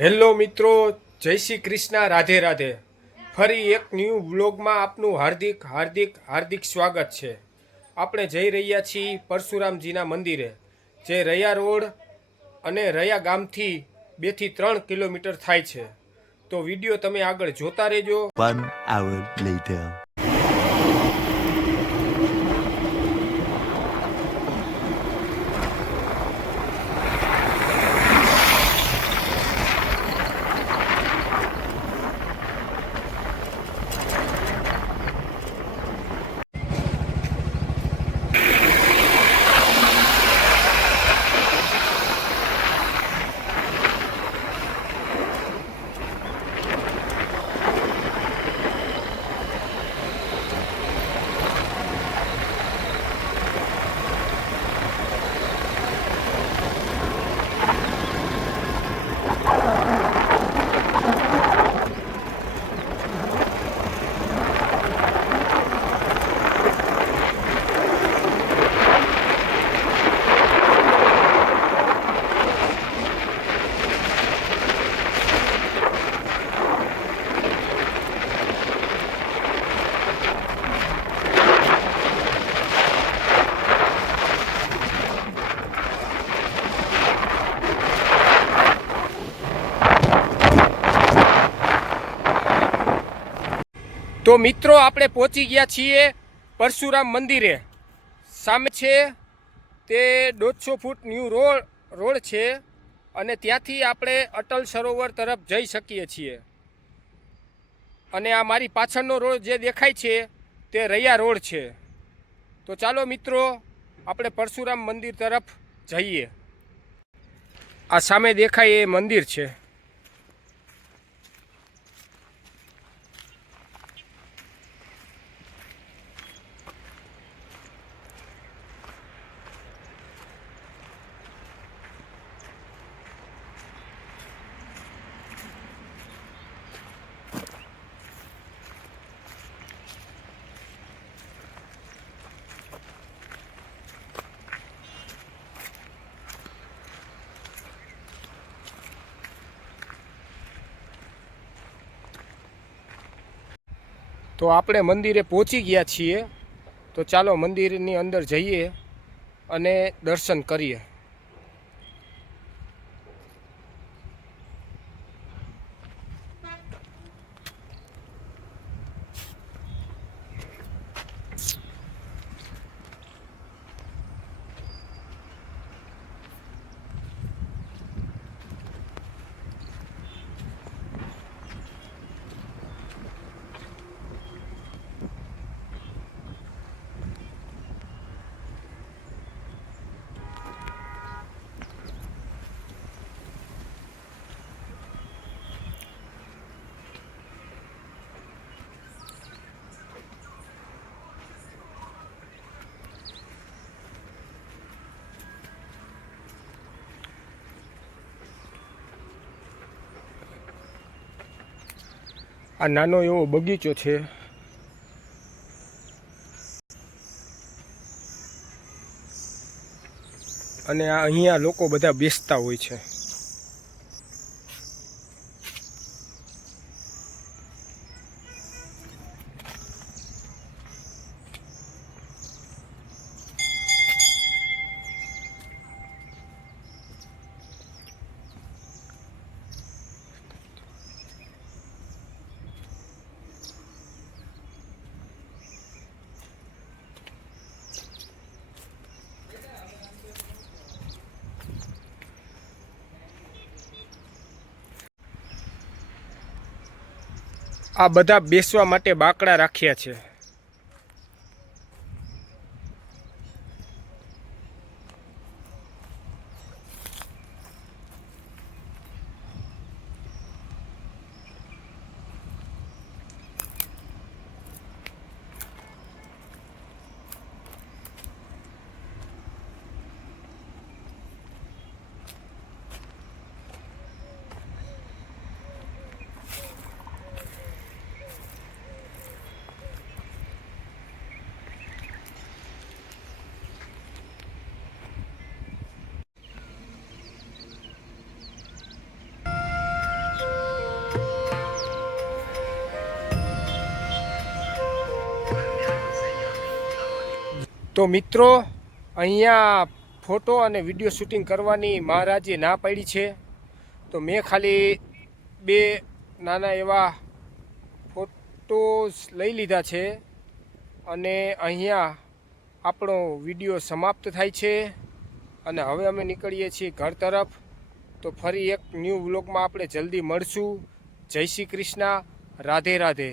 Hello મિત્રો, જય શ્રી કૃષ્ણ, રાધે રાધે. ફરી એક ન્યૂ વ્લોગમાં આપનું હાર્દિક હાર્દિક હાર્દિક સ્વાગત છે. આપણે જઈ રહ્યા છીએ પરશુરામજીના મંદિરે, જે રયા રોડ અને રયા ગામથી બેથી ત્રણ કિલોમીટર થાય છે. તો વીડિયો તમે આગળ જોતા રહેજો. તો મિત્રો, આપણે પહોંચી ગયા છીએ પરશુરામ મંદિરે. સામે છે તે દોઢસો ફૂટ ન્યૂ રોડ રોડ છે અને ત્યાંથી આપણે અટલ સરોવર તરફ જઈ શકીએ છીએ. અને આ મારી પાછળનો રોડ જે દેખાય છે તે રૈયા રોડ છે. તો ચાલો મિત્રો, આપણે પરશુરામ મંદિર તરફ જઈએ. આ સામે દેખાય એ મંદિર છે. તો આપણે મંદિરે પહોંચી ગયા છીએ. તો ચાલો મંદિરની અંદર જઈએ અને દર્શન કરીએ. આ નાનો એવો બગીચો છે. અને આ અહીંયા લોકો બધા બેસતા હોય છે. આ બધા બેસવા માટે બાકડા રાખ્યા છે. તો મિત્રો, અહીંયા ફોટો અને વીડિયો શૂટિંગ કરવાની મહારાજે ના પાડી છે. તો મેં ખાલી બે નાના એવા ફોટોસ લઈ લીધા છે અને અહીંયા આપણો વીડિયો સમાપ્ત થાય છે અને હવે અમે નીકળીએ છીએ ઘર તરફ. તો ફરી એક ન્યૂ વ્લોગમાં આપણે જલ્દી મળશું. જય શ્રી કૃષ્ણ. રાધે રાધે.